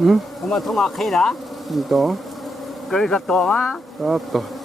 응? Uma toma khida. 또? Kali ka toma. 또.